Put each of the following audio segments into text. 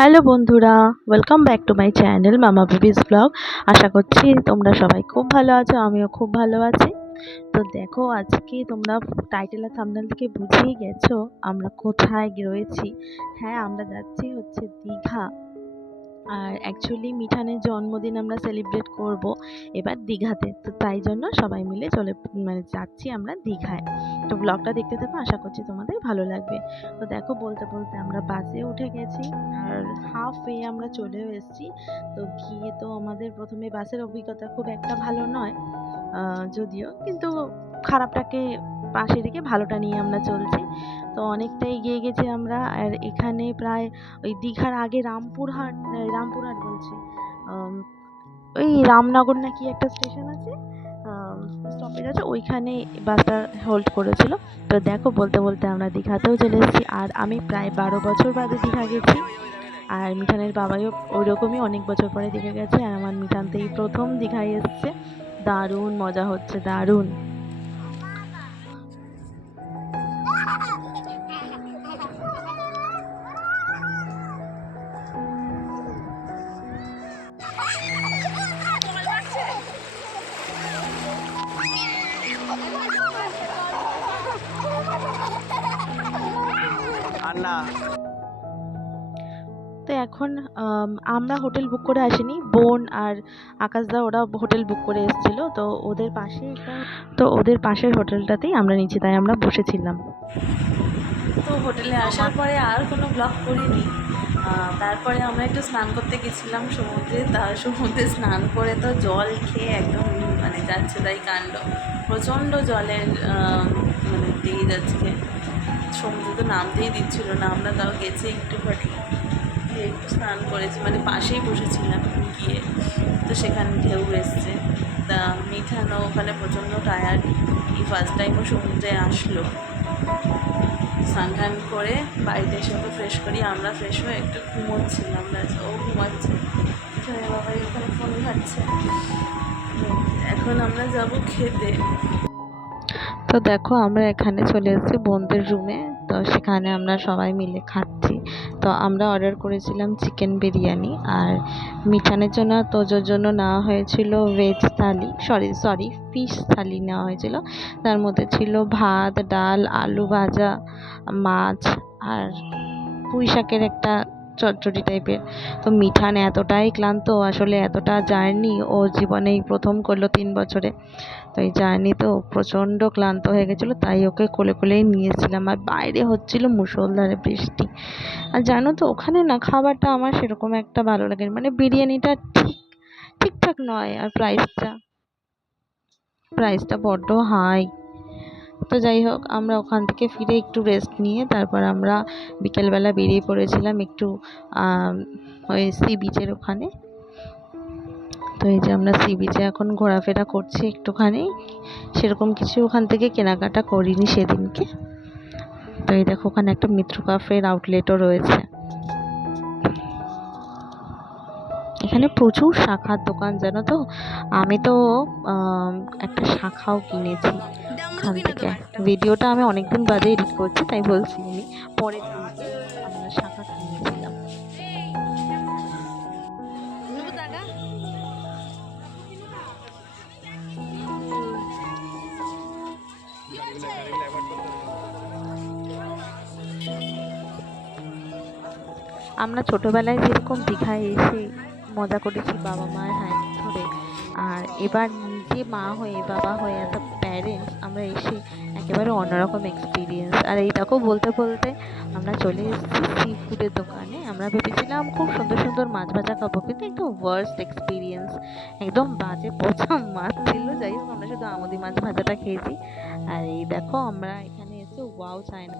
Hello বন্ধুরা, welcome back to my channel মামা babies blog. আশা করছি তোমরা সবাই খুব ভালো আছো, আমিও খুব ভালো আছি। তো দেখো, আজকে তোমরা টাইটেল আর থাম্বনেল থেকে বুঝেই গেছো আমরা কোথায় রয়েছি। হ্যাঁ, আমরা যাচ্ছি হচ্ছে দীঘা। আর অ্যাকচুয়ালি মিঠানের জন্মদিন আমরা সেলিব্রেট করব এবার দীঘাতে, তো তাই জন্য সবাই মিলে যাচ্ছি আমরা দীঘায়। তো ব্লগটা দেখতে থাকো, আশা করছি তোমাদের ভালো লাগবে। তো দেখো, বলতে বলতে আমরা বাসে উঠে গেছি আর হাফ ওয়ে আমরা চলেও এসেছি। তো গিয়ে তো আমাদের প্রথমে বাসের অভিজ্ঞতা খুব একটা ভালো নয়, যদিও কিন্তু খারাপটাকে পাশে রেখে ভালোটা নিয়ে আমরা চলছি। তো অনেকটা এগিয়ে গেছি আমরা। আর এখানে প্রায় ওই দীঘার আগে রামপুরহাট বলছি, ওই রামনগর না কি একটা স্টেশন আছে, স্টপেজ আছে, ওইখানে বাসটা হোল্ড করেছিল। তো দেখো, বলতে বলতে আমরা দীঘাতেও চলে এসেছি। আর আমি প্রায় 12 বছর বাদে দীঘা গেছি। আর মিঠানের বাবাইও ওই রকমই অনেক বছর পরে দীঘা গেছে। আর আমার মিঠান তো এই প্রথম দীঘায় এসছে। দারুণ মজা হচ্ছে, দারুণ। তো এখন আমরা হোটেল বুক করে আসিনি, বোন আর আকাশদা ওরা হোটেল বুক করে এসেছিলো। তো ওদের পাশের হোটেলটাতেই আমরা নিচ্ছি, তাই আমরা বসেছিলাম। তো হোটেলে আসার পরে আর কোনো ব্লগ করিনি। তারপরে আমরা একটু স্নান করতে গেছিলাম সমুদ্রে। সমুদ্রে স্নান করে তো জল খেয়ে একদম যাচ্ছে তাই কাণ্ড। প্রচণ্ড জলের তেজ আজকে। সমুদ্রে তো নামতেই দিচ্ছিল না, আমরা তাও গেছি একটুখানি একটু স্নান করেছি, পাশেই বসেছিলাম গিয়ে। তো সেখানে ঢেউ এসছে। তা মিঠানো ওখানে প্রচণ্ড টায়ার্ড, এই ফার্স্ট টাইমও সমুদ্রে আসলো। স্নান টান করে বাড়িতে এসে ওকে ফ্রেশ করি, আমরা ফ্রেশ হয়ে একটু ঘুমোচ্ছিলাম। ও ঘুমাচ্ছে, বাবাই ওখানে ফোন ঘাটছে। এখন আমরা যাব খেতে। তো দেখো, আমরা এখানে চলে এসেছি বোনদের রুমে। তো সেখানে আমরা সবাই মিলে খাচ্ছি। তো আমরা অর্ডার করেছিলাম চিকেন বিরিয়ানি, আর মিঠানের জন্য তোজোর জন্য নেওয়া হয়েছিল ভেজ থালি, সরি ফিশ থালি নেওয়া হয়েছিল। তার মধ্যে ছিল ভাত, ডাল, আলু ভাজা, মাছ আর পুঁই শাকের একটা চচ্চড়ি টাইপের। তো মিঠান এতটাই ক্লান্ত, আসলে এতটা জার্নি ও জীবনেই প্রথম করলো 3 বছরে। তো এই জার্নিতেও প্রচণ্ড ক্লান্ত হয়ে গেছিলো, তাই ওকে কোলে কোলেই নিয়ে এসেছিলাম। আর বাইরে হচ্ছিল মুষলধারে বৃষ্টি। আর জানো তো, ওখানে না খাবারটা আমার সেরকম একটা ভালো লাগে, বিরিয়ানিটা ঠিকঠাক নয়। আর প্রাইসটা বড্ড হাই। তো যাই হোক, আমরা ওখান থেকে ফিরে একটু রেস্ট নিয়ে তারপর আমরা বিকেলবেলা বেরিয়ে পড়েছিলাম একটু ওই সি বিচের ওখানে। তো এই যে আমরা সি বিচে এখন ঘোরাফেরা করছি একটুখানি। সেরকম কিছু ওখান থেকে কেনাকাটা করিনি সেদিনকে। তো এই দেখো, ওখানে একটা মিত্র কাফের আউটলেটও রয়েছে। এখানে প্রচুর শাখার দোকান, জানো তো। আমি তো একটা শাখাও কিনেছি ওখান থেকে। ভিডিওটা আমি অনেকদিন বাদে এডিট করছি, তাই বলছি আমি পরের দিনকে আমরা শাখা কিনেছিলাম। আমরা ছোটবেলায় যেরকম দীঘায় এসে মজা করেছি বাবা মায়ের হাত ধরে, আর এবার নিজে মা হয়ে বাবা হয়ে অ্যাজ আ প্যারেন্টস আমরা এসে একেবারে অন্যরকম এক্সপিরিয়েন্স। আর এই দেখো, বলতে বলতে আমরা চলে এসেছি সি ফুডের দোকানে। আমরা ভেবেছিলাম খুব সুন্দর সুন্দর মাছ ভাজা খাবো, কিন্তু একদম ওয়ার্স্ট এক্সপিরিয়েন্স, একদম বাজে পচা মাছ ছিল। যাই হোক, আমরা শুধু আমুদি মাছ ভাজাটা খেয়েছি। আর এই দেখো, আমরা এখানে এসে ওয়াও চায়না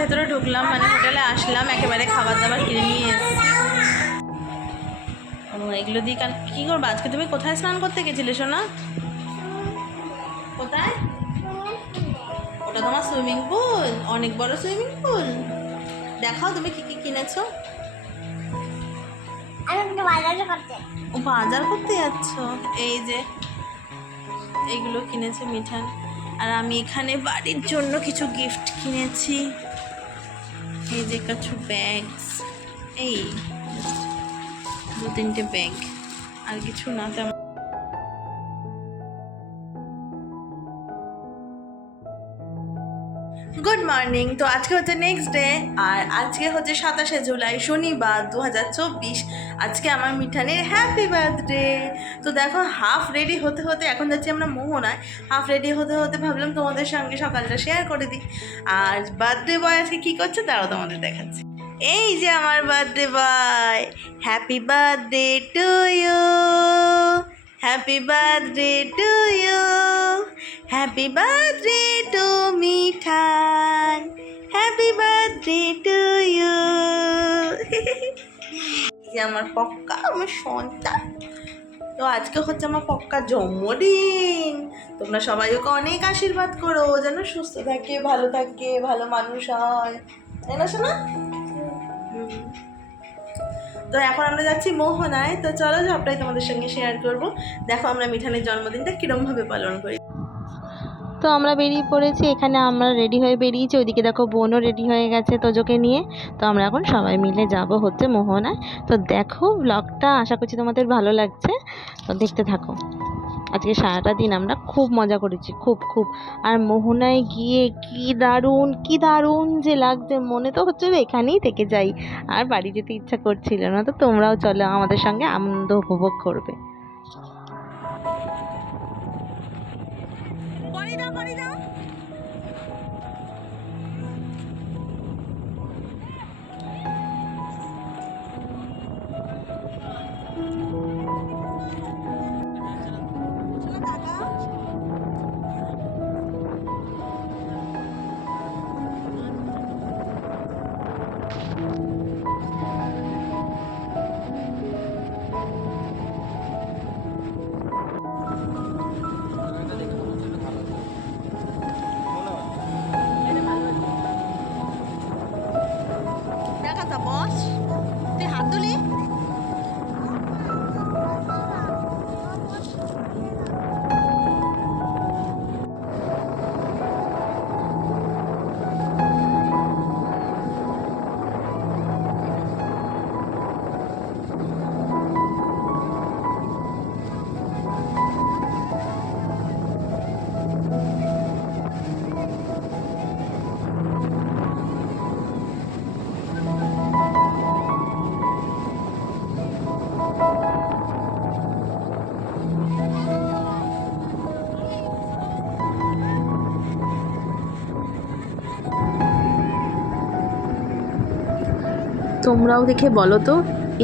ভেতরে ঢুকলাম, মানে হোটেলে আসলাম, একেবারে খাবার দাবার কিনে নিয়ে এসেছি। এগুলো দিয়ে কী করবো আজকে? তুমি কোথায় স্নান করতে গেছিলে সোনা? কোথায়? ওটা তোমার সুইমিং পুল? অনেক বড় সুইমিং পুল। দেখাও তুমি কি কি কিনেছো। ও বাজার করতে যাচ্ছ? এই যে এইগুলো কিনেছে মিঠান। আর আমি এখানে বাড়ির জন্য কিছু গিফট কিনেছি। এই যে কিছু ব্যাগস, এই 2-3টে ব্যাগ, আর কিছু না তেমন। Good morning. তো আজকে হচ্ছে নেক্সট ডে, আর আজকে হচ্ছে 27শে জুলাই শনিবার 2024। আজকে আমার মিঠানের হ্যাপি বার্থডে। তো দেখো হাফ রেডি হতে হতে এখন যাচ্ছি আমরা মোহনায়। হাফ রেডি হতে হতে ভাবলাম তোমাদের সঙ্গে সকালটা শেয়ার করে দিই। আর বার্থডে বয় আজকে কী করছে তাও তোমাদের দেখাচ্ছি। এই যে আমার birthday boy, happy birthday to you, happy birthday to you, happy birthday to Mithan, happy birthday to you. যে আমার পক্কা, আমার সন্তান। তো আজকে হচ্ছে আমার পক্কা জন্মদিন। তোমরা সবাই ওকে অনেক আশীর্বাদ করো যেন সুস্থ থাকে, ভালো থাকে, ভালো মানুষ হয়, তাই না শোনা? তো এখন আমরা যাচ্ছি মোহনায়। তো চলো সবটাই তোমাদের সঙ্গে শেয়ার করব। দেখো আমরা মিঠানের জন্মদিনটা কীরমভাবে পালন করি। তো আমরা বেরিয়ে পড়েছি, এখানে আমরা রেডি হয়ে বেরিয়েছি, ওইদিকে দেখো বোনও রেডি হয়ে গেছে তোজোকে নিয়ে। তো আমরা এখন সবাই মিলে যাব হচ্ছে মোহনায়। তো দেখো ব্লগটা, আশা করছি তোমাদের ভালো লাগছে, তো দেখতে থাকো। আজকে সারাটা দিন আমরা খুব মজা করেছি, খুব খুব। আর মোহনায় গিয়ে কি দারুণ যে লাগছে, মনে তো হচ্ছে এখানেই থেকে যাই, আর বাড়ি যেতে ইচ্ছা করছিল না। তো তোমরাও চলো আমাদের সঙ্গে আনন্দ উপভোগ করবে। বস তুই হাত ধুলি? তোমরাও দেখে বলো তো,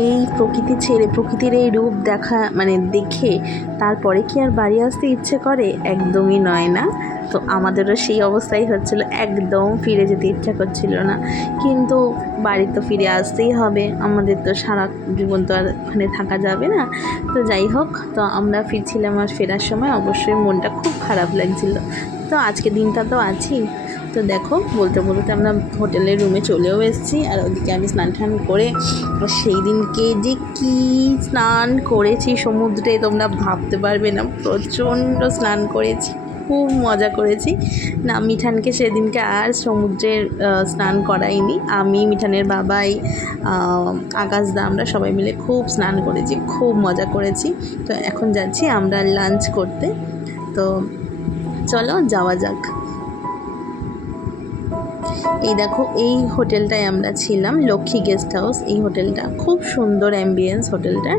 এই প্রকৃতি ছেড়ে, প্রকৃতির এই রূপ দেখা মানে দেখে তারপরে কি আর বাড়ি আসতে ইচ্ছে করে? একদমই নয় না? তো আমাদেরও সেই অবস্থাই হচ্ছিল, একদম ফিরে যেতে ইচ্ছা করছিল না, কিন্তু বাড়ি তো ফিরে আসতেই হবে, আমাদের তো সারা জীবন তো আর ওখানে থাকা যাবে না। তো যাই হোক, তো আমরা ফিরছিলাম, আর ফেরার সময় অবশ্যই মনটা খুব খারাপ লাগছিল। তো আজকে দিনটা তো আছেই। তো দেখো বলতে বলতে আমরা হোটেলের রুমে চলেও এসেছি, আর ওদিকে আমি স্নান টান করে, সেই দিনকে যে কী স্নান করেছি সমুদ্রে তোমরা ভাবতে পারবে না, প্রচণ্ড স্নান করেছি, খুব মজা করেছি না। মিঠানকে সেদিনকে আর সমুদ্রের স্নান করাইনি, আমি, মিঠানের বাবাই, আকাশদা, আমরা সবাই মিলে খুব স্নান করেছি, খুব মজা করেছি। তো এখন যাচ্ছি আমরা লাঞ্চ করতে। তো চলো যাওয়া যাক। এই দেখো এই হোটেলটায় আমরা ছিলাম, লক্ষ্মী গেস্ট হাউস। এই হোটেলটা খুব সুন্দর অ্যাম্বিয়েন্স হোটেলটার।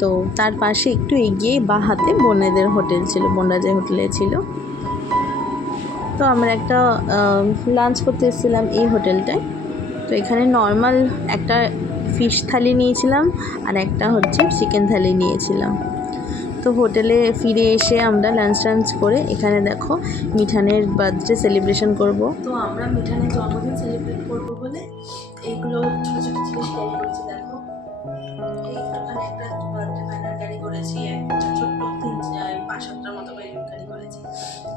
তো তার পাশে একটু এগিয়ে বা হাতে বোনেদের হোটেল ছিল, বোনরা যে হোটেলে ছিল। তো আমরা একটা লাঞ্চ করতে এসেছিলাম এই হোটেলটায়। তো এখানে নর্মাল একটা ফিশ থালি নিয়েছিলাম, আর একটা হচ্ছে চিকেন থালি নিয়েছিলাম। তো হোটেলে ফিরে এসে আমরা লাঞ্চ করে এখানে দেখো মিঠানের বার্থডে সেলিব্রেশন করব। তো আমরা মিঠানের জন্মদিন সেলিব্রেট করব বলে এইগুলো ছোটো ছোটো জিনিস ক্যারি করছি। দেখো এইখানে একটা বার্থডে ব্যানার ক্যারি করেছি, একটা ছোট্ট 5-7টার মতো বেলুন ক্যারি করেছি।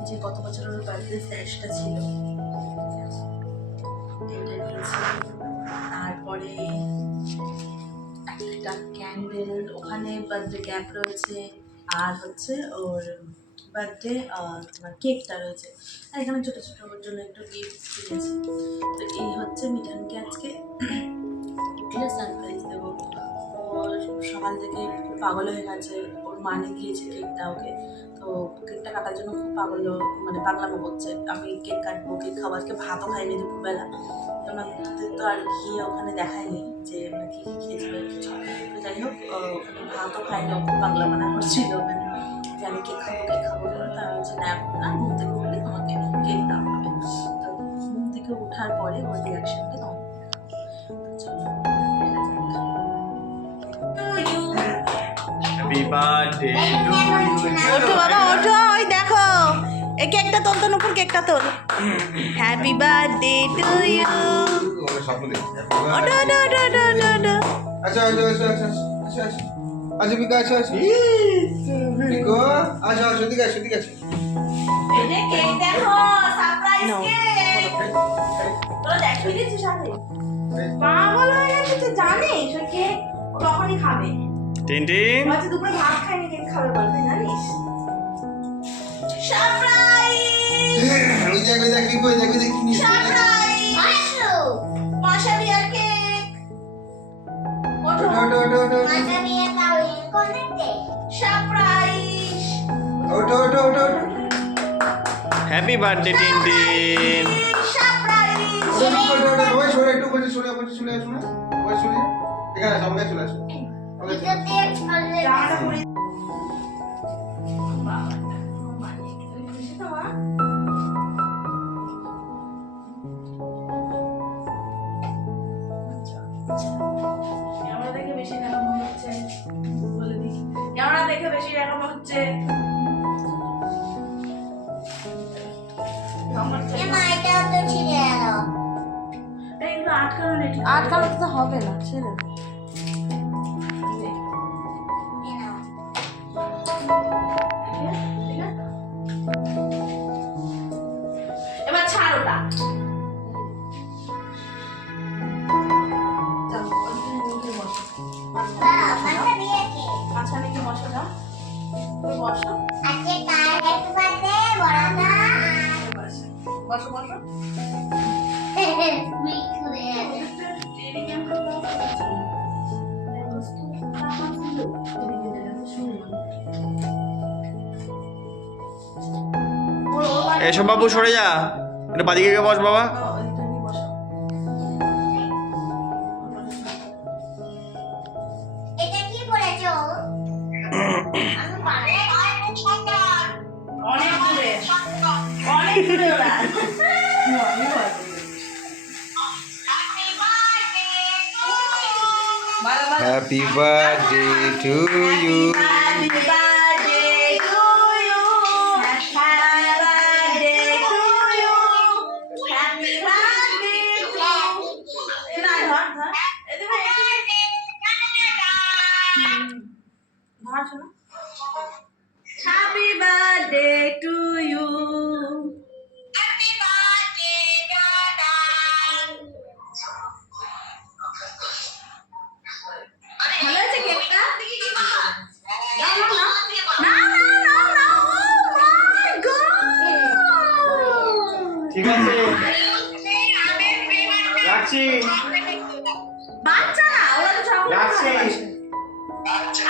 যে কত বছরের বার্থডে স্যাশটা ছিল এটা নিয়েছি। তারপরে একটা ক্যান্ডেল, ওখানে বার্থডে ক্যাপ রয়েছে, আর হচ্ছে ওর বার্থডে কেকটা রয়েছে, আর এখানে ছোটো ছোটো ওর জন্য একটু গিফট কিনেছি। তো এই হচ্ছে মিঠানকে আজকে সারপ্রাইজ দেবো। ওর সকাল থেকে খুব পাগল হয়ে গেছে, ওর মানে দিয়েছে কেকটা ওকে, তো কেকটা কাটার জন্য খুব পাগলামো করছে। আমি কেক কাটবো, কেক খাবো। আজকে ভাতও খাইনি দুপুরবেলা, আমাদের তো আর গিয়ে ওখানে দেখায়নি যে আমরা কী কী খেয়েছিল কিছু। তো যাই হোক, ওখানে ভাতও খাইনি, ও খুব পাগলামানা করছিল ওখানে যে আমি কেক খাবো করে। তা আমি বলছি না, এখন না, ঘুম থেকে উঠলে তোমাকে কেক দেওয়া হবে। তো ঘুম থেকে ওঠার পরে ওর রিয়াকশনটা তোমাকে ওঠো বাবা, ওঠো। ওই দেখো এই কেকটা তোল, তো নুপুর কেকটা তোল। Happy birthday to you. ওঠো ওঠো ওঠো ওঠো ওঠো। আচ্ছা আচ্ছা আচ্ছা আচ্ছা আচ্ছা আচ্ছা আচ্ছা বিকা আচ্ছা আচ্ছা বিকো আচ্ছা আচ্ছা ঠিক আছে ঠিক আছে। এই যে কেক দেখো, সারপ্রাইজ কেক। তোরা দেখিয়ে দিচ্ছিস সাথে, পাগল হয়ে গেছে। তুই জানিস ওই কেক তখনই খাবে। টিনটিন আচ্ছা, দুপুরে ভাত খাইনি, কেক খাবে বলতে জানিস। সারপ্রাইজ। ওই দেখ কি কই দেখ কি নিস। সারপ্রাইজ মাশা বিয়ার কেক। ওঠো ওঠো ওঠো ওঠো মাশা বিয়া কাউ কোনেতে সারপ্রাইজ। ওঠো ওঠো ওঠো হ্যাপি বার্থডে টিনটিন। সারপ্রাইজ। ওঠো ওঠো ওই সরে একটু বসে সরে আসো না, ওই সরে এখানে সামনে চলে আসো। এটা দেখ চলে জামাটা পরে বাবা মানে তুই খুশি তো মা? ক্যামেরা দেখে বেশি দেখানো হচ্ছে, বলে দিই ক্যামেরা দেখে বেশি দেখানো হচ্ছে। এ মাইটা তো ছিড়ে গেল। এইগুলো আটকানো তো হবে না, ছেড়ে দে। এ নাও এবার ছাড় ওটা। মাশা বিয়া কে মাঝখানে কি বসো না, তুমি বসো আজকে কার হ্যাপি বার্থডে বড়টা বসো বসো। তুই ঘুরে যাবে এসব বাবু সরে যা, এটা বাদিকে গিয়ে বস বাবা। এটা কি পড়েছো আমি পারে অনেক দূরে অনেক দূরে ওরা। Happy birthday to you. Happy birthday to you. Happy birthday to you. Happy birthday to you. না ধর ধর এদিকে ধর শোনো। Happy birthday to you. Happy birthday দাদা ভালো আছে কেকটা? না না না না না না, oh my god. ঠিক আছে, রাখছি। বাচ্চা না, ওরা তো সব রাখছি।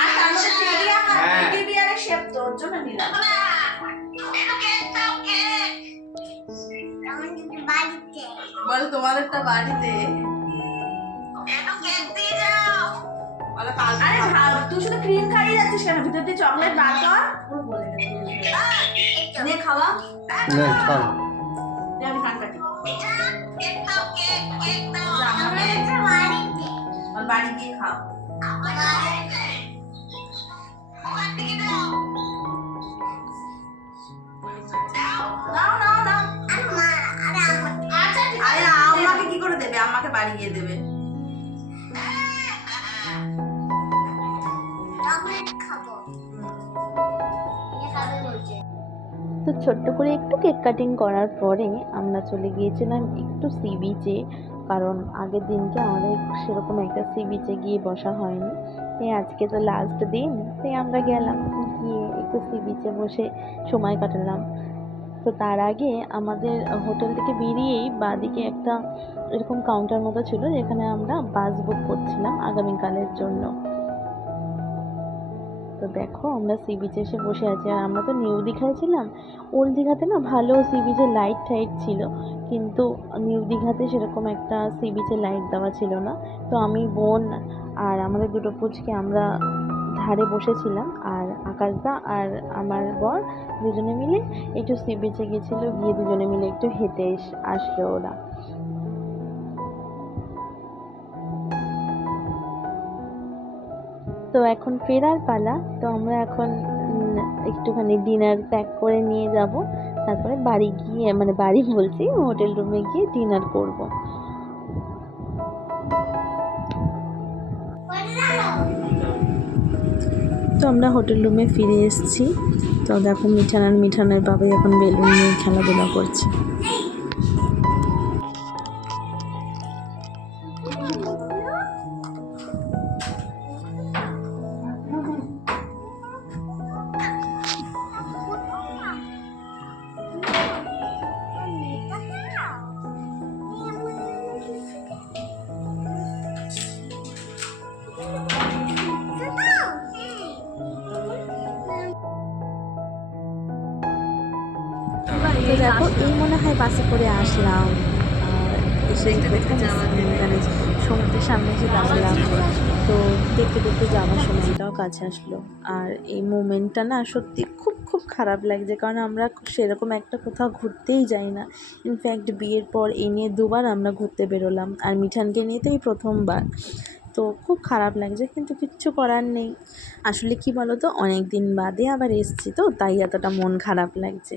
আর তার মধ্যে হ্যাঁ। টেডি বিয়ারের শেপ তো ওর জন্য নিলাম। বলো তোমাদেরটা বাড়িতে। আরে তুই শুধু ক্রিম খাইয়ে যাচ্ছিস কেন? ভিতর দিয়ে চকলেট বার কর। পুরো বলে গেছে। নে খাওয়া। না খাও। আমি কান কাটি। বাড়ি গিয়ে খাও। আরে আমাকে কি করে দেবে? আমাকে বাড়ি গিয়ে দেবে। তো ছোট্ট করে একটু কেক কাটিং করার পরে আমরা চলে গিয়েছিলাম একটু সি বিচে, কারণ আগের দিনকে আমাদের সেরকম একটা সি বিচে গিয়ে বসা হয়নি। তাই আজকে তো লাস্ট দিন, তাই আমরা গেলাম, গিয়ে একটু সি বিচে বসে সময় কাটালাম। তো তার আগে আমাদের হোটেল থেকে বেরিয়েই বাঁদিকে একটা এরকম কাউন্টার মতো ছিল, যেখানে আমরা বাস বুক করছিলাম আগামীকালের জন্য। তো দেখো আমরা সি বিচে এসে বসে আছি, আর আমরা তো নিউ দীঘায় ছিলাম। ওল্ড দীঘাতে না ভালো সি বিচে লাইট টাইট ছিল, কিন্তু নিউ দীঘাতে সেরকম একটা সি বিচে লাইট দেওয়া ছিল না। তো আমি, বোন আর আমাদের দুটো পুচকে আমরা ধারে বসেছিলাম, আর আকাশদা আর আমার বর দুজনে মিলে একটু সি বিচে গেছিলো, গিয়ে দুজনে মিলে একটু হেঁটে আসলো ওরা। তো এখন ফেরার পালা। তো আমরা এখন একটুখানি ডিনার প্যাক করে নিয়ে যাব, তারপরে বাড়ি গিয়ে, মানে বাড়ি বলছি, হোটেল রুমে গিয়ে ডিনার করব। তো আমরা হোটেল রুমে ফিরে এসেছি। তো দেখো মিঠানের বাবাই এখন বেলুন নিয়ে খেলাধুলা করছে। তো দেখো এই মনে হয় বাসে করে আসলাম, আর এসে মানে সমুদ্রের সামনে এসে দাঁড়ালাম। তো দেখতে দেখতে যাওয়ার সময়টাও কাছে আসলো, আর এই মোমেন্টটা না সত্যি খুব খুব খারাপ লাগছে, কারণ আমরা সেরকম একটা কোথাও ঘুরতেই যাই না। ইনফ্যাক্ট বিয়ের পর এই নিয়ে দুবার আমরা ঘুরতে বেরোলাম, আর মিঠানকে নিয়ে তো এই প্রথমবার। তো খুব খারাপ লাগছে, কিন্তু কিচ্ছু করার নেই। আসলে কি বলো তো, অনেক দিন বাদে আবার এসছি, তো তাই এতটা মন খারাপ লাগছে।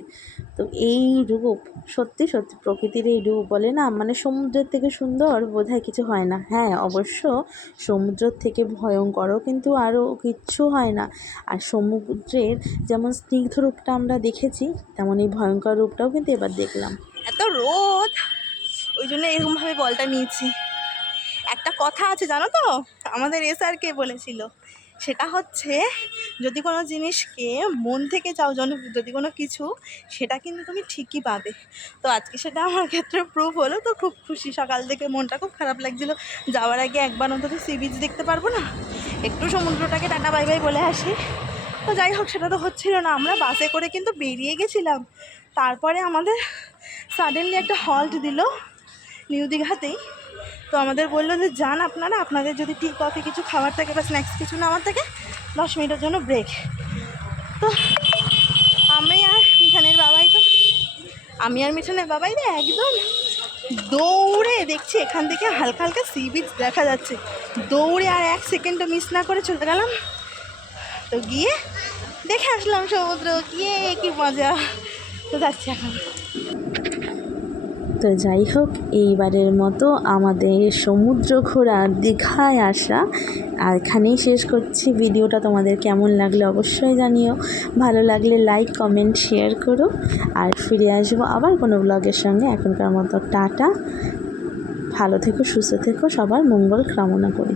তো এই রূপ, সত্যি সত্যি প্রকৃতির এই রূপ, বলে না, মানে সমুদ্রের থেকে সুন্দর বোধহয় কিছু হয় না। হ্যাঁ, অবশ্য সমুদ্রের থেকে ভয়ঙ্করও কিন্তু আরও কিচ্ছু হয় না। আর সমুদ্রের যেমন স্নিগ্ধ রূপটা আমরা দেখেছি, তেমন এই ভয়ঙ্কর রূপটাও কিন্তু এবার দেখলাম। এত রোদ, ওই জন্য এরকমভাবে বলটা নিয়েছি। একটা কথা আছে জানো তো, আমাদের এসআরকে বলেছিল, সেটা হচ্ছে যদি কোনো জিনিসকে মন থেকে চাও, যদি কোনো কিছু, সেটা কিন্তু তুমি ঠিকই পাবে। তো আজকে সেটা আমার ক্ষেত্রে প্রুফ হলো। তো খুব খুশি, সকাল থেকে মনটা খুব খারাপ লাগছিলো, যাওয়ার আগে একবার অন্তত সি বিচ দেখতে পারবো না, একটু সমুদ্রটাকে টাটা বাই বাই বলে আসি। তো যাই হোক, সেটা তো হচ্ছিল না। আমরা বাসে করে কিন্তু বেরিয়ে গেছিলাম, তারপরে আমাদের সাডেনলি একটা হল্ট দিল নিউ দীঘাতেই। তো আমাদের বললো যে যান আপনারা, আপনাদের যদি টি কফি কিছু খাবার থাকে বা স্ন্যাক্স কিছু নেওয়ার থাকে, 10 মিনিটের জন্য ব্রেক। তো আমি আর মিঠানের বাবাই তো একদম দৌড়ে, দেখছি এখান থেকে হালকা হালকা সি বিচ দেখা যাচ্ছে, দৌড়ে আর 1 সেকেন্ডও মিস না করে চলে গেলাম। তো গিয়ে দেখে আসলাম সমুদ্র, গিয়ে কি মজা। তো যাচ্ছি এখন। তো যাই হোক, এইবারের মতো আমাদের সমুদ্র ঘোরা, দীঘায় আসা আর এখানেই শেষ করছি। ভিডিওটা তোমাদের কেমন লাগলো অবশ্যই জানিও, ভালো লাগলে লাইক, কমেন্ট, শেয়ার করো। আর ফিরে আসবো আবার কোনো ব্লগের সঙ্গে। এখনকার মতো টাটা, ভালো থেকো, সুস্থ থেকো, সবার মঙ্গল কামনা করি।